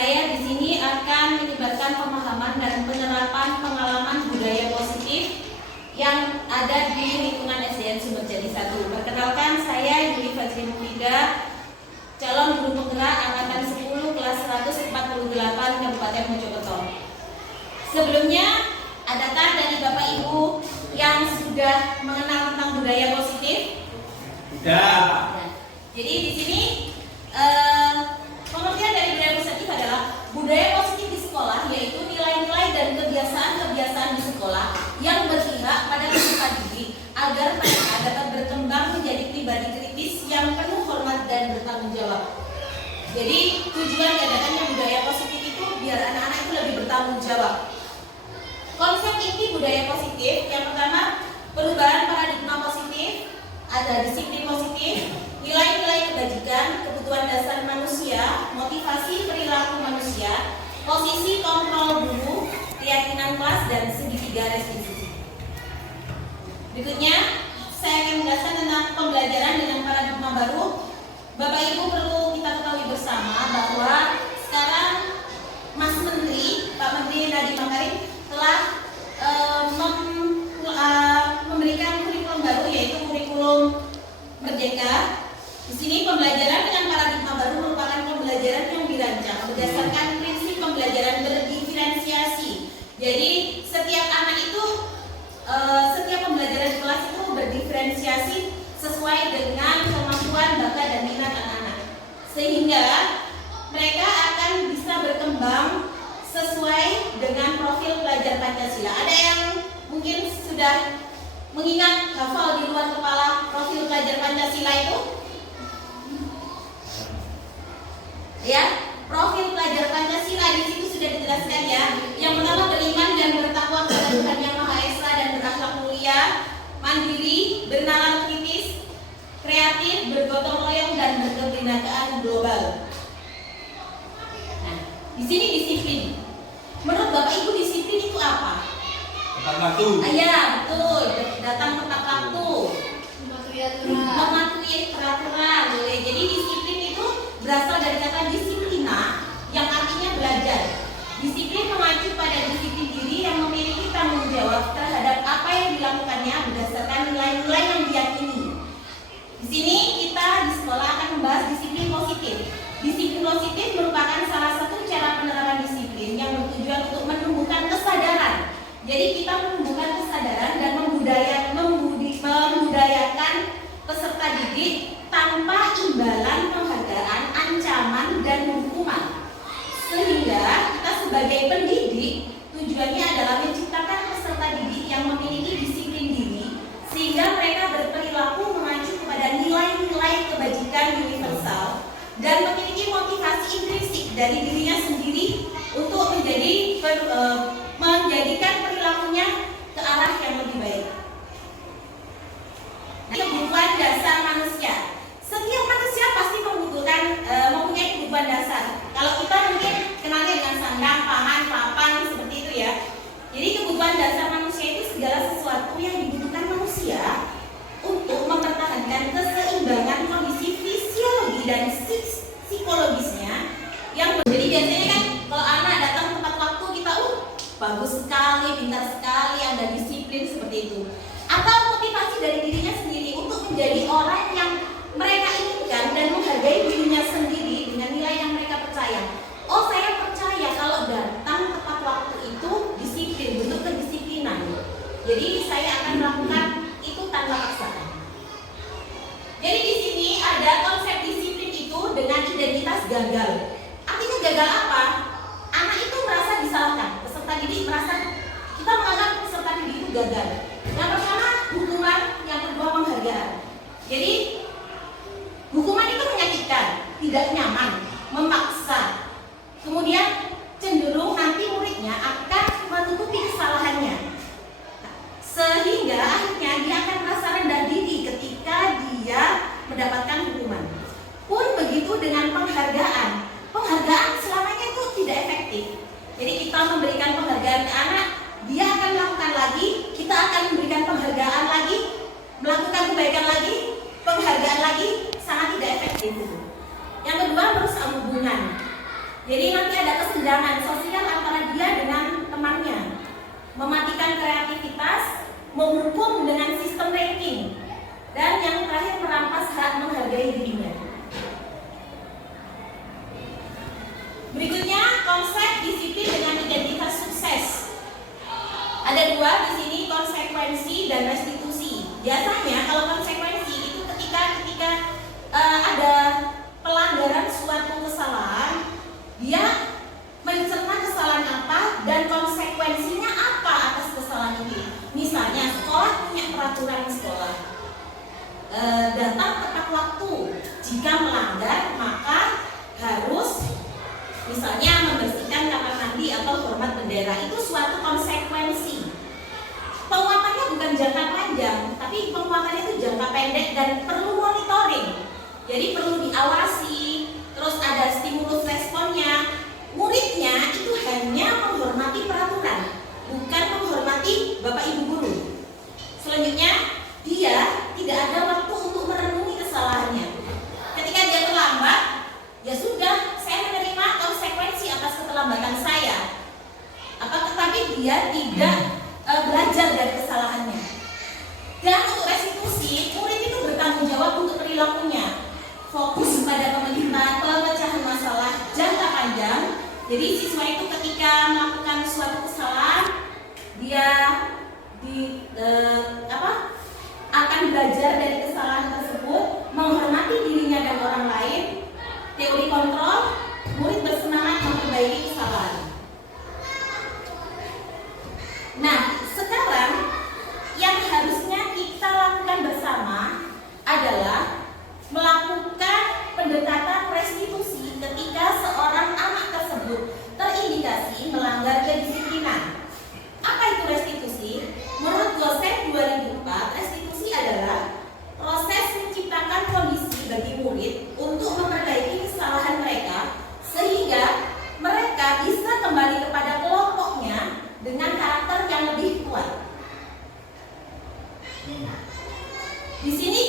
Saya di sini akan menyebarkan pemahaman dan penerapan pengalaman budaya positif yang ada di lingkungan SDN Sumberjadi 1. Perkenalkan, saya Yuli Fajri Mufida, calon guru penggerak angkatan 10 kelas 148 Kabupaten Mojokerto. Sebelumnya, adakah dari Bapak Ibu yang sudah mengenal tentang budaya positif? Sudah. Jadi di sini pengertian dari budaya positif adalah budaya positif di sekolah, yaitu nilai-nilai dan kebiasaan-kebiasaan di sekolah yang berpihak pada peserta didik agar mereka dapat berkembang menjadi pribadi kritis yang penuh hormat dan bertanggung jawab. Jadi tujuan diadakannya budaya positif itu biar anak-anak itu lebih bertanggung jawab. Konsep inti budaya positif yang pertama, perubahan paradigma positif, ada disiplin positif, nilai-nilai kebajikan, kebutuhan dasar manusia, motivasi perilaku manusia, posisi kontrol guru, keyakinan kelas, dan segitiga restitusi. Berikutnya, saya akan menjelaskan tentang pembelajaran dengan paradigma baru. Bapak Ibu perlu kita ketahui bersama bahwa sekarang Mas Menteri, Pak Menteri Nadiem Makarim telah memberikan kurikulum baru, yaitu kurikulum Merdeka. Di sini pembelajaran dengan paradigma baru merupakan pembelajaran yang dirancang berdasarkan prinsip pembelajaran berdiferensiasi. Jadi setiap anak itu, setiap pembelajaran di kelas itu berdiferensiasi sesuai dengan kemampuan, bakat, dan minat anak-anak, sehingga mereka akan bisa berkembang sesuai dengan profil pelajar Pancasila. Ada yang mungkin sudah mengingat hafal di luar kepala profil pelajar Pancasila itu? Ya, profil pelajar Pancasila di situ sudah dijelaskan ya. Yang pertama, beriman dan bertakwa kepada Tuhan Yang Maha Esa dan berakhlak mulia, mandiri, bernalar kritis, kreatif, bergotong royong, dan berkebinekaan global. Nah, di sini disiplin. Menurut Bapak Ibu, disiplin itu apa? Tepat waktu. Ya, betul. Datang tepat waktu. Mematuhi peraturan. Jadi disiplin itu berasal dari kata disiplina, yang artinya belajar. Disiplin mengacu pada disiplin diri yang memiliki tanggung jawab terhadap apa yang dilakukannya berdasarkan nilai-nilai yang diyakini. Di sini kita di sekolah akan membahas disiplin positif. Disiplin positif merupakan salah satu cara penerapan disiplin yang bertujuan untuk menumbuhkan kesadaran. Jadi kita menumbuhkan kesadaran dan membudayakan peserta didik tanpa imbalan penghargaan, ancaman, dan hukuman. Sehingga kita sebagai pendidik tujuannya adalah menciptakan peserta didik yang memiliki disiplin diri, sehingga mereka berperilaku mengacu kepada nilai-nilai kebajikan universal dan memiliki motivasi intrinsik dari dirinya sendiri untuk menjadikan perilakunya ke arah yang lebih baik. Kebutuhan dasar manusia. Setiap manusia pasti mempunyai kebutuhan dasar. Kalau kita mungkin kenalnya dengan sandang, pangan, papan, seperti itu ya. Jadi kebutuhan dasar manusia itu segala sesuatu yang dibutuhkan manusia untuk mempertahankan keseimbangan kondisi fisiologi dan psikologisnya. Jadi biasanya kan kalau anak datang tepat waktu kita bagus sekali, pintar sekali, ada disiplin seperti itu. Atau motivasi dari dirinya sendiri untuk menjadi orang yang mereka inginkan dan menghargai dirinya sendiri dengan nilai yang mereka percaya. Oh, saya percaya kalau datang tepat waktu itu disiplin, bentuk kedisiplinan. Jadi saya akan melakukan itu tanpa paksaan. Jadi di sini ada konsep disiplin itu dengan identitas gagal. Artinya gagal apa? Anak itu merasa disalahkan. Peserta didik merasa, kita menganggap peserta didik itu gagal. Yang pertama hukuman, yang kedua penghargaan. Jadi hukuman itu menyakitkan, tidak nyaman, memaksa. Kemudian cenderung nanti muridnya akan menutupi kesalahannya, sehingga akhirnya dia akan merasa rendah diri ketika dia mendapatkan hukuman. Pun begitu dengan penghargaan. Penghargaan selamanya itu tidak efektif. Jadi kita memberikan penghargaan ke anak, dia akan melakukan lagi, kita akan memberikan penghargaan lagi, melakukan kebaikan lagi, penghargaan lagi, sangat tidak efektif. Yang kedua, merusak hubungan. Jadi nanti ada kesenjangan sosial antara dia dengan temannya, mematikan kreativitas, menghukum dengan sistem ranking, dan yang terakhir merampas hak menghargai dirinya. Berikutnya konsep disiplin dengan identitas sukses. Ada dua di sini, konsekuensi dan restitusi. Biasanya kalau konsekuensi itu ketika ada pelanggaran suatu kesalahan, dia mencerna kesalahan apa dan konsekuensinya apa atas kesalahan ini. Misalnya sekolah punya peraturan sekolah, datang tepat waktu. Jika melanggar maka harus misalnya membersihkan kamar mandi atau hormat bendera. Itu suatu konsekuensi. Penguatannya bukan jangka panjang, tapi penguatannya itu jangka pendek dan perlu monitoring. Jadi perlu diawasi, terus ada stimulus responnya. Muridnya itu hanya menghormati peraturan, bukan menghormati Bapak Ibu guru. Selanjutnya, dia tidak ada waktu untuk merenungi kesalahannya. Ketika dia terlambat, ya sudah, saya menerima konsekuensi atas keterlambatan saya. Tetapi dia tidak belajar dari kesalahannya. Dan untuk restitusi, murid itu bertanggung jawab untuk perilakunya. Fokus pada pemecahan masalah jangka panjang. Jadi siswa itu ketika melakukan suatu kesalahan, dia akan belajar dari kesalahan tersebut, menghormati dirinya dan orang lain. Teori kontrol, murid bersemangat memperbaiki kesalahan. Nah, sekarang yang harusnya kita lakukan bersama adalah melakukan pendekatan restitusi ketika seorang anak tersebut terindikasi melanggar kedisiplinan. Apa itu restitusi? Menurut Gosen 2004, restitusi adalah proses menciptakan kondisi bagi murid untuk memperbaiki kesalahan mereka sehingga mereka bisa kembali kepada kelompoknya dengan karakter yang lebih kuat. Di sini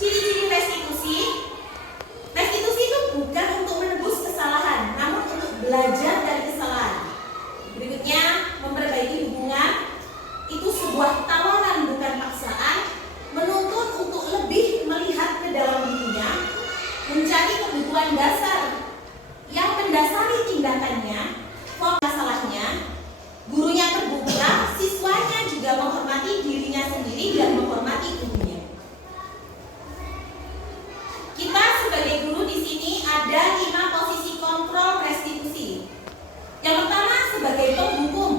ciri-ciri restitusi. Restitusi itu bukan untuk menebus kesalahan, namun untuk belajar dari kesalahan. Berikutnya, memperbaiki hubungan. Itu sebuah tawaran bukan paksaan, menuntut untuk lebih melihat ke dalam dirinya, mencari kebutuhan dasar yang mendasari tindakannya, masalahnya. Gurunya terbuka, siswanya juga menghormati dirinya sendiri dan menghormati gurunya. Kita sebagai guru di sini ada 5 posisi kontrol restitusi. Yang pertama sebagai penghukum,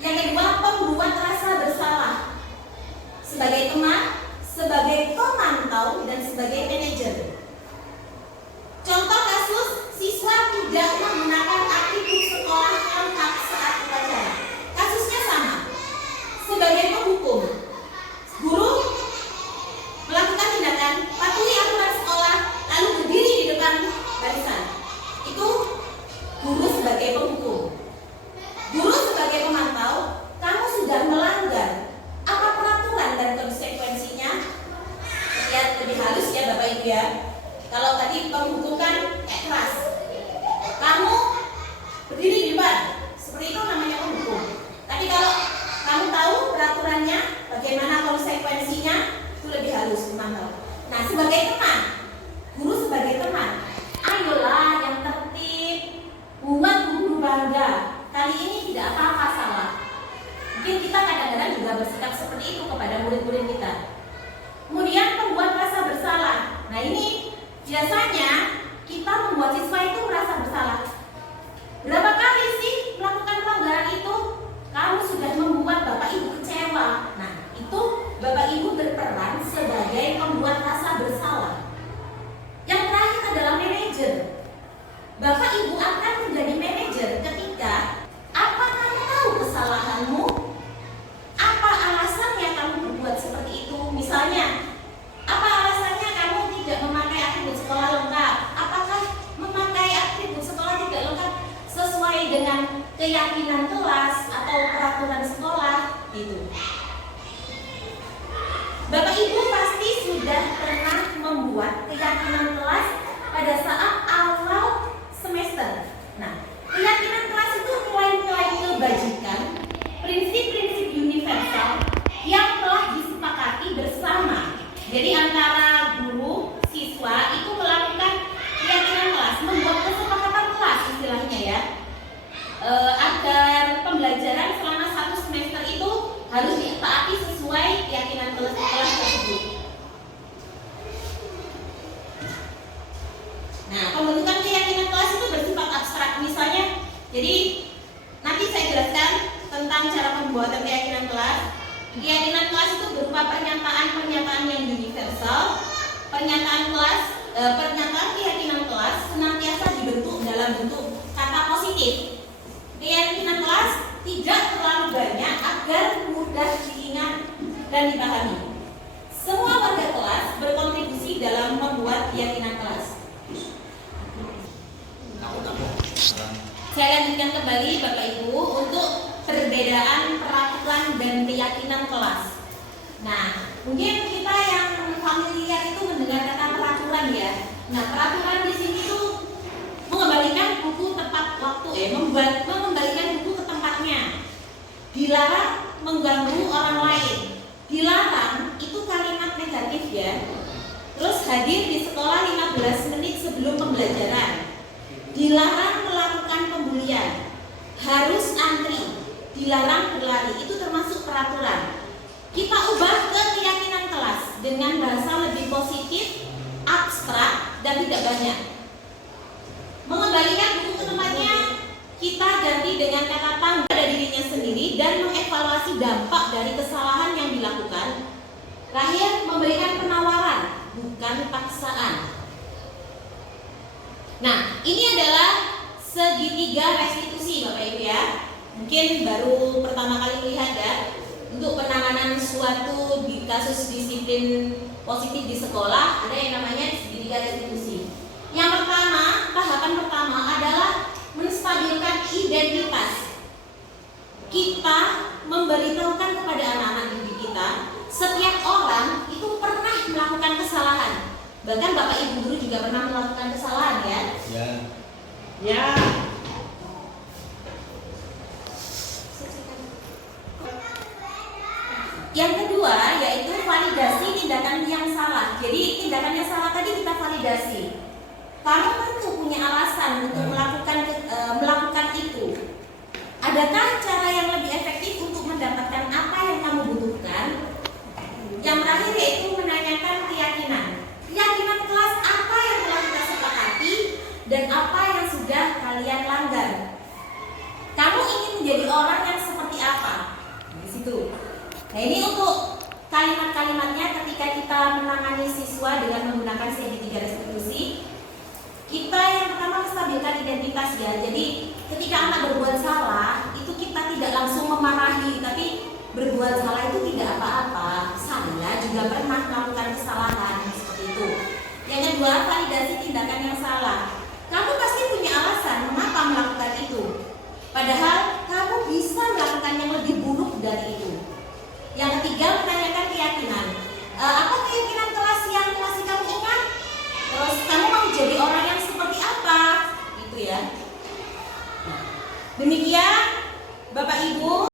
yang kedua pembuat rasa bersalah, sebagai teman, sebagai pemantau, dan sebagai manajer. Contoh kasus, siswa tidak menggunakan atribut sekolah lengkap saat upacara. Kasusnya sama. Sebagai penghukum, guru melakukan tindakan patuhi aturan sekolah lalu berdiri di depan barisan. Itu guru sebagai penghukum. Guru sebagai pemantau, kamu sudah melanggar. Apa peraturan dan konsekuensinya? Lihat lebih halus ya Bapak Ibu ya. Kalau tadi penghukum kan keras, kamu berdiri di depan, seperti itu namanya penghukum. Tapi kalau kamu tahu peraturannya, bagaimana konsekuensinya, itu lebih halus memantau. Nah, sebagai teman, guru sebagai teman, ayolah yang tertib, buat guru bangga. Kali ini tidak apa-apa salah. Mungkin kita kadang-kadang juga bersikap seperti itu kepada murid-murid kita. Kemudian pembuat rasa bersalah. Nah ini biasanya kita membuat siswa itu merasa bersalah. Berapa kali sih melakukan pelanggaran itu? Kamu sudah membuat Bapak Ibu kecewa. Nah itu Bapak Ibu berperan sebagai pembuat rasa bersalah. Yang terakhir adalah manajer. Bapak Ibu akan menjadi manajer ketika apa kamu tahu kesalahanmu? Apa alasannya kamu berbuat seperti itu? Misalnya, apa alasannya kamu tidak memakai atribut sekolah lengkap? Apakah memakai atribut sekolah tidak lengkap sesuai dengan keyakinan kelas atau peraturan sekolah? Gitu. Bapak Ibu pasti sudah pernah membuat keyakinan kelas pada saat awal semester. pernyataan keyakinan kelas senantiasa dibentuk dalam bentuk kata positif. Keyakinan kelas tidak terlalu banyak agar mudah diingat dan dipahami. Semua warga kelas berkontribusi dalam membuat keyakinan kelas. Saya lanjutkan kembali Bapak Ibu untuk perbedaan peraturan dan keyakinan kelas. Nah, mungkin kita yang familiar itu mendengar kata peraturan ya. Nah, peraturan di sini tuh mengembalikan buku tepat waktu, mengembalikan buku ke tempatnya. Dilarang mengganggu orang lain. Dilarang itu kalimat negatif ya. Terus hadir di sekolah 15 menit sebelum pembelajaran. Dilarang melakukan pembulian. Harus antri. Dilarang berlari. Itu termasuk peraturan. Kita ubah ke keyakinan kelas dengan bahasa lebih positif, abstrak, dan tidak banyak. Mengembalikan buku ke tempatnya, kita ganti dengan kata tangga pada dirinya sendiri dan mengevaluasi dampak dari kesalahan yang dilakukan. Terakhir, memberikan penawaran, bukan paksaan. Nah, ini adalah segitiga restitusi Bapak Ibu ya. Mungkin baru pertama kali melihat ya. Untuk penanganan suatu di kasus disiplin positif di sekolah ada yang namanya segitiga restitusi. Yang pertama, tahapan pertama adalah menstabilkan identitas. Kita memberitahukan kepada anak-anak didik kita, setiap orang itu pernah melakukan kesalahan. Bahkan Bapak Ibu guru juga pernah melakukan kesalahan ya. Ya. Yang kedua yaitu validasi tindakan yang salah. Jadi tindakan yang salah tadi kita validasi. Kamu tentu punya alasan untuk melakukan itu. Adakah cara yang lebih efektif untuk mendapatkan apa yang kamu butuhkan? Yang terakhir yaitu menanyakan keyakinan. Keyakinan kelas apa yang telah kita sepakati dan apa yang sudah kalian langgar. Kamu ingin menjadi orang yang seperti apa? Di situ. Nah, ini untuk kalimat-kalimatnya ketika kita menangani siswa dengan menggunakan segitiga restitusi. Kita yang pertama menstabilkan identitas ya. Jadi ketika anak berbuat salah, itu kita tidak langsung memarahi, tapi berbuat salah itu tidak apa-apa. Saya juga pernah melakukan kesalahan seperti itu. Yang kedua, validasi tindakan yang salah. Kamu pasti punya alasan mengapa melakukan itu. Padahal kamu bisa melakukan yang lebih buruk dari itu. Yang ketiga, menanyakan keyakinan. Apa keyakinan kelas yang masih kamu ingat? Terus kamu mau jadi orang yang seperti apa? Gitu ya. Demikian Bapak Ibu.